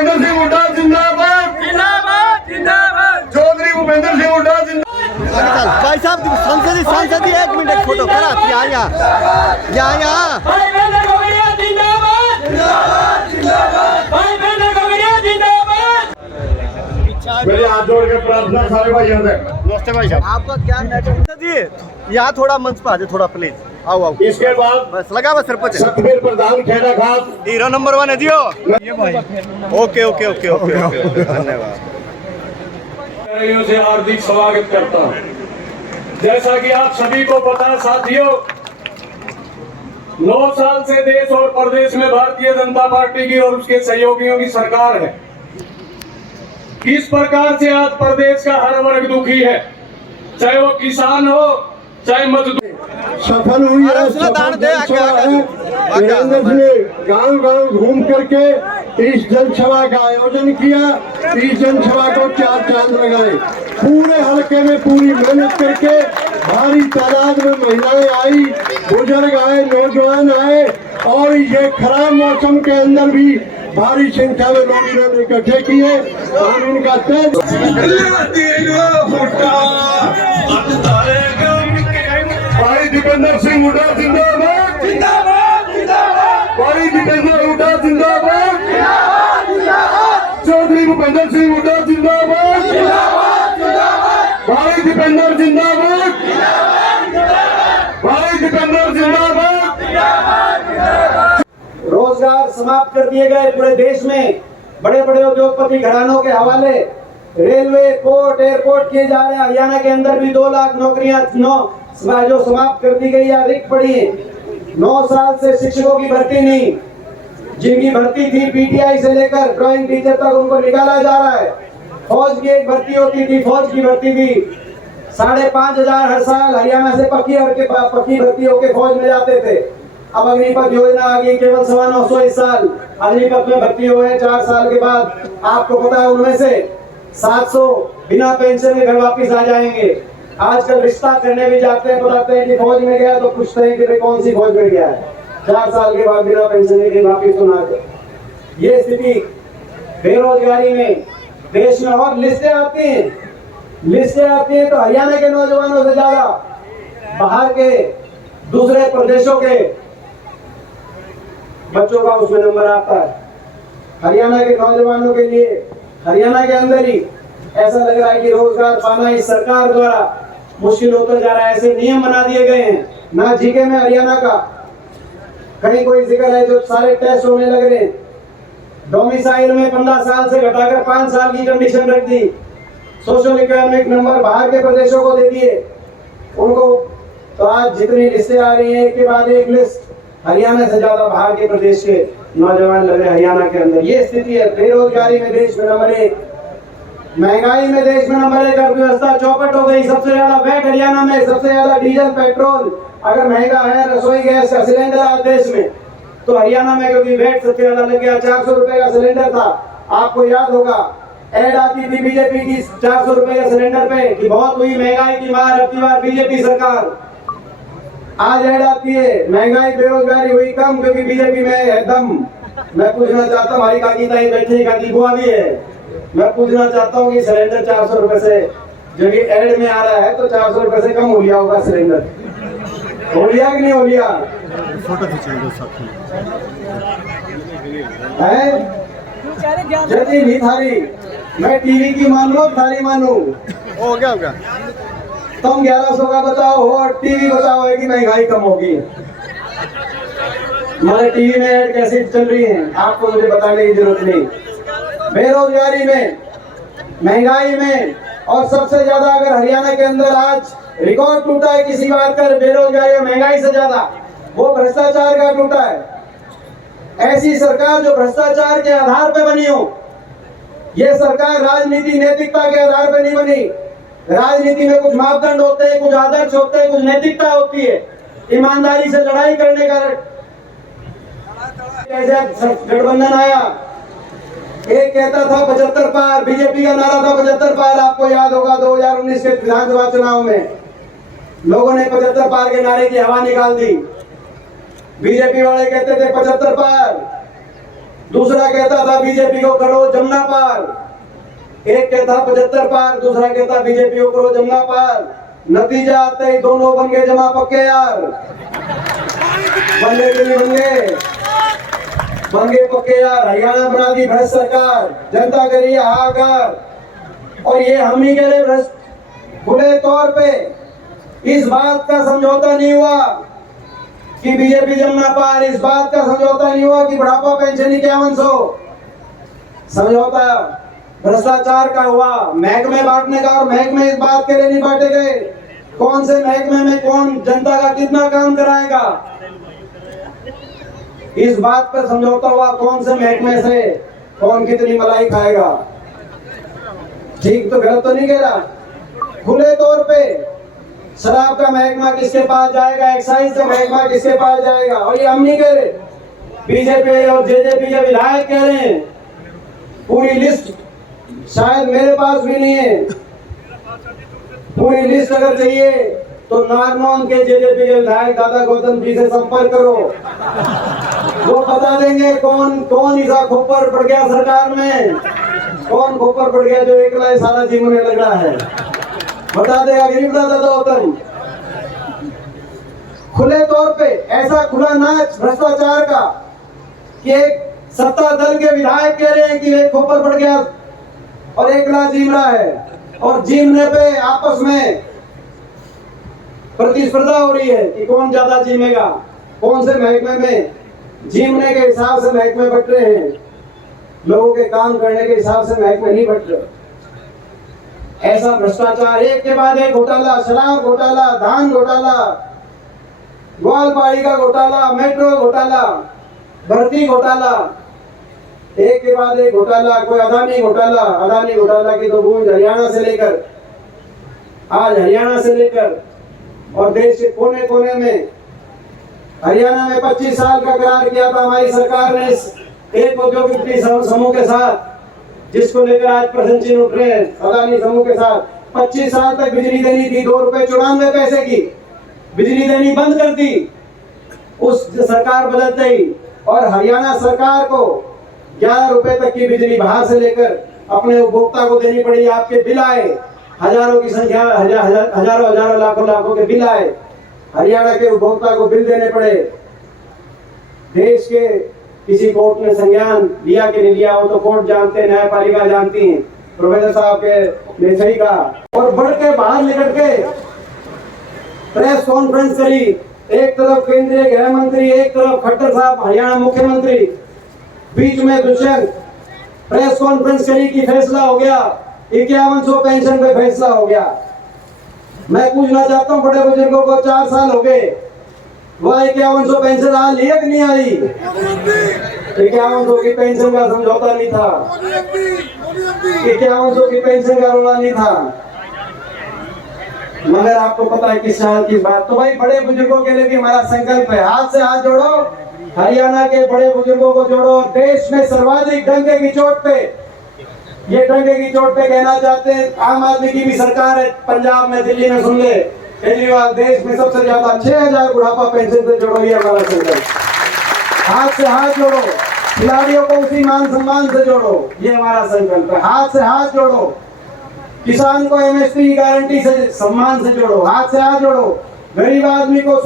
भूपेंद्र सिंह हुड्डा जिंदाबाद जिंदाबाद जिंदाबाद। चौधरी भूपेंद्र सिंह हुड्डा जिंदाबाद। भाई साहब सांसद एक मिनट एक फोटो करा यहाँ मेरे हाथ जोड़ के प्रार्थना सारे भाइयों से। नमस्ते भाई साहब, आपका क्या नेटवर्क जी? यहाँ थोड़ा मंच पे आ जाए थोड़ा प्लीज। आओ आओ। इसके बाद बस लगा बस सरपंच सतबीर प्रधान खेड़ा खास हीरो नंबर 1 है जियो। ये भाई okay okay okay okay okay धन्यवाद। से हार्दिक स्वागत करता हूं। जैसा कि आप सभी को पता है साथियों, 9 साल से देश और प्रदेश में भारतीय जनता पार्टी की और उसके सहयोगियों की सरकार है। किस प्रकार से आज प्रदेश का हर वर्ग दुखी है, चाहे वो किसान हो चाहे मजदूर। सफल हुई है। वीरेंद्र जी ने गांव गांव घूम करके इस जनसभा का आयोजन किया। इस जनसभा को 4 चांद लगाए। पूरे हल्के में पूरी मेहनत करके भारी तादाद में महिलाएं आई, बुजुर्ग आए, नौजवान आए और ये खराब मौसम के अंदर भी भारी संख्या में लोग इन्होंने इकट्ठे किए। कानून का तेज भाई दीपेंद्र सिंह हुड्डा जिंदाबाद जिंदाबाद जिंदाबाद। भाई दीपेंद्र हुड्डा जिंदाबाद जिंदाबाद। चौधरी भूपेंद्र सिंह हुड्डा जिंदाबाद जिंदाबाद जिंदाबाद। भाई दीपेंद्र जिंदाबाद जिंदाबाद। भाई दीपेंद्र जिंदाबाद जिंदाबाद। रोजगार समाप्त कर दिए गए पूरे देश में। बड़े बड़े उद्योगपति घरानों के हवाले रेलवे, पोर्ट, एयरपोर्ट किए जा रहे हैं। हरियाणा के अंदर भी 2 लाख नौकरियां जो समाप्त कर दी गई या रिक्त पड़ी है। 9 साल से शिक्षकों की भर्ती नहीं, जिनकी भर्ती थी पीटीआई से लेकर ड्राइंग टीचर तक उनको निकाला जा रहा है। फौज की एक भर्ती होती थी, फौज की भर्ती भी 5,500 हर साल हरियाणा से पक्की भर्ती होकर फौज में जाते थे। अब अग्निपथ योजना आ गई, केवल 950 इस साल अग्निपथ में भर्ती हुए 4 साल के बाद। आपको पता है उनमें से 700 बिना पेंशन के घर वापिस आ जाएंगे। आजकल रिश्ता करने भी जाते हैं, बताते हैं कि फौज में गया तो पूछते हैं कि कौन सी फौज में गया है। 4 साल के बाद बिना पेंशन के वापिस तो ना जाए। ये स्थिति बेरोजगारी में देश में। और लिस्टें आती हैं तो हरियाणा के नौजवानों से ज्यादा बाहर के दूसरे प्रदेशों के बच्चों का उसमें नंबर आता है। हरियाणा के नौजवानों के लिए हरियाणा के अंदर ही ऐसा लग रहा है कि रोजगार पाना इस सरकार द्वारा मुश्किल होता जा रहा है। ऐसे नियम बना दिए गए हैं, ना जीके में हरियाणा का कहीं कोई जिक्र है, जो सारे टेस्ट होने लग रहे हैं। डोमिसाइल में 15 साल से घटाकर 5 साल की कंडीशन रख दी। सोशल इकोनॉमिक नंबर बाहर के प्रदेशों को दे दिए उनको। तो आज जितनी लिस्टें आ रही हैं, एक के बाद एक लिस्ट, हरियाणा से ज्यादा बाहर के प्रदेश के नौजवान लग रहे हरियाणा के अंदर। ये स्थिति है। बेरोजगारी में देश में नंबर 1, महंगाई में देश में नंबर 1, अर्थव्यवस्था चौपट हो गई। सबसे ज्यादा वैट हरियाणा में, सबसे ज्यादा डीजल पेट्रोल अगर महंगा है, रसोई गैस का सिलेंडर आज देश में, तो हरियाणा में क्योंकि वैट सबसे ज्यादा लग गया। 400 रुपए का सिलेंडर था, आपको याद होगा ऐड आती थी बीजेपी की 400 रुपए के सिलेंडर पे कि बहुत हुई महंगाई की मार, अब की बार बीजेपी सरकार। आज ऐड आती है महंगाई बेरोजगारी हुई कम क्योंकि बीजेपी में है दम। मैं पूछना चाहता हूँ, हमारी काकी ताई बैठी, काकी बुआ भी है, मैं पूछना चाहता हूँ कि सिलेंडर 400 रुपए से जो कि एड में आ रहा है तो 400 रुपए से कम हो लिया होगा सिलेंडर। हो लिया कि नहीं हो लिया? फोटो खींचेंगे जल्दी नहीं थारी, मैं टीवी की मान लो थारी मानू। हो गया तुम 1100 का बचाओ हो और टीवी बचाओ है कि महंगाई कम होगी। हमारे टीवी में ऐड कैसे चल रही है आपको मुझे बताने की जरूरत नहीं। बेरोजगारी में, महंगाई में, और सबसे ज्यादा अगर हरियाणा के अंदर आज रिकॉर्ड टूटा है किसी बात का बेरोजगारी और महंगाई से ज्यादा, वो भ्रष्टाचार का टूटा है। ऐसी सरकार जो भ्रष्टाचार के आधार पे बनी हो, ये सरकार राजनीति नैतिकता के आधार पे नहीं बनी। राजनीति में कुछ मापदंड होते हैं, कुछ आदर्श होते हैं, कुछ नैतिकता होती है। ईमानदारी से लड़ाई करने का गठबंधन आया, एक कहता था 75 पार, बीजेपी का नारा था 75 पार। आपको याद होगा 2019 के विधानसभा चुनाव में लोगों ने 75 पार के नारे की हवा निकाल दी। बीजेपी वाले कहते थे 75 पार, दूसरा कहता था बीजेपी को करो जमुना पार, एक कहता 75 पार, दूसरा कहता बीजेपी को करो जमुना पार। नतीजा आते ही दोनों बन गए जमा पक्के यार, बन गए पक्के यार। हरियाणा बना दी भ्रष्ट सरकार, जनता करी हाहाकार। और ये हम ही कह रहे भ्रष्ट खुले तौर पे। इस बात का समझौता नहीं हुआ कि बीजेपी जमुना पार, इस बात का समझौता नहीं हुआ कि बुढ़ापा पेंशन 5100। समझौता भ्रष्टाचार का हुआ, महकमे बांटने का, और महकमे इस बात के लिए नहीं बांटे गए कौन से महकमे में कौन जनता का कितना काम कराएगा, इस बात पर समझौता हुआ कौन से महकमे से कौन कितनी मलाई खाएगा। ठीक तो गलत तो नहीं कह रहा। खुले तौर पे शराब का महकमा किसके पास जाएगा, एक्साइज का महकमा किसके पास जाएगा। और ये हम नहीं कह रहे, बीजेपी और जेजेपी के विधायक कह रहे हैं। पूरी लिस्ट शायद मेरे पास भी नहीं है, पूरी लिस्ट अगर चाहिए तो नारनौल के जेजेपी के विधायक दादा गौतम जी से संपर्क करो, वो बता देंगे कौन कौन ऐसा खोपर पड़ गया सरकार में, कौन खोपर पड़ गया जो एकला सारा जीवन में लग रहा है, बता देगा गरीब दादा गौतम। खुले तौर पे ऐसा खुला नाच भ्रष्टाचार का कि एक सत्ता दल के विधायक कह रहे हैं कि एक खोपर पड़ गया और एकला जीव रहा है, और जीवने पे आपस में प्रतिस्पर्धा हो रही है कि कौन ज्यादा जीवेगा, कौन से महकमे में जीवने के हिसाब से महकमे बट रहे हैं, लोगों के काम करने के हिसाब से महकमे नहीं बट रहे। ऐसा भ्रष्टाचार एक के बाद एक घोटाला, शराब घोटाला, धान घोटाला, ग्वालपाड़ी का घोटाला, मेट्रो घोटाला, भर्ती घोटाला, एक के बाद एक घोटाला। कोई अदानी घोटाला की तो गूंज हरियाणा से लेकर और देश के कोने कोने में। हरियाणा में 25 साल का करार किया था हमारी सरकार ने एक औद्योगिक समूह के साथ, जिसको लेकर आज प्रश्न चिन्ह उठ रहे हैं। अदानी समूह के साथ 25 साल तक बिजली देनी थी, 2 रुपए 94 पैसे की बिजली देनी बंद कर दी उस सरकार बदलते ही। और हरियाणा सरकार को 11 रुपए तक की बिजली बाहर से लेकर अपने उपभोक्ता को देनी पड़ी। आपके बिल आए हजारों की संख्या, हजारों लाखों के बिल आए, हरियाणा के उपभोक्ता को बिल देने पड़े। देश के किसी कोर्ट ने संज्ञान लिया कि नहीं लिया, वो तो कोर्ट जानते, न्यायपालिका जानती है। प्रोफेसर साहब के ने सही कहा। और बढ़ के बाहर निकल के प्रेस कॉन्फ्रेंस करी, एक तरफ केंद्रीय गृह मंत्री, एक तरफ खट्टर साहब हरियाणा मुख्यमंत्री, बीच में दुष्यंत। प्रेस कॉन्फ्रेंस करी कि फैसला हो गया, 5100 पेंशन पे फैसला हो गया। मैं पूछना चाहता हूँ बड़े बुजुर्गों को, 4 साल हो गए, वह 5100 पेंशन आ ली है कि नहीं आई? 5100 की पेंशन का समझौता नहीं था, 5100 की पेंशन का रोड़ा नहीं था। मगर आपको पता है किस साल की बात। तो भाई बड़े बुजुर्गों के लिए भी हमारा संकल्प है, हाथ से हाथ जोड़ो, हरियाणा के बड़े बुजुर्गों को जोड़ो। देश में सर्वाधिक डंके की चोट पे, ये डंके की चोट पे कहना चाहते हैं, आम आदमी की भी सरकार है पंजाब में, दिल्ली में, सुन ले केजरीवाल, देश में सबसे ज्यादा 6000 बुढ़ापा पेंशन से जोड़ो, ये हमारा संकल्प। हाथ से हाथ जोड़ो, खिलाड़ियों को उसी मान सम्मान से जोड़ो, ये हमारा संकल्प है। हाथ से हाथ जोड़ो, किसान को एमएसपी की गारंटी से सम्मान से जोड़ो, हाथ से हाथ जोड़ो, गरीब आदमी को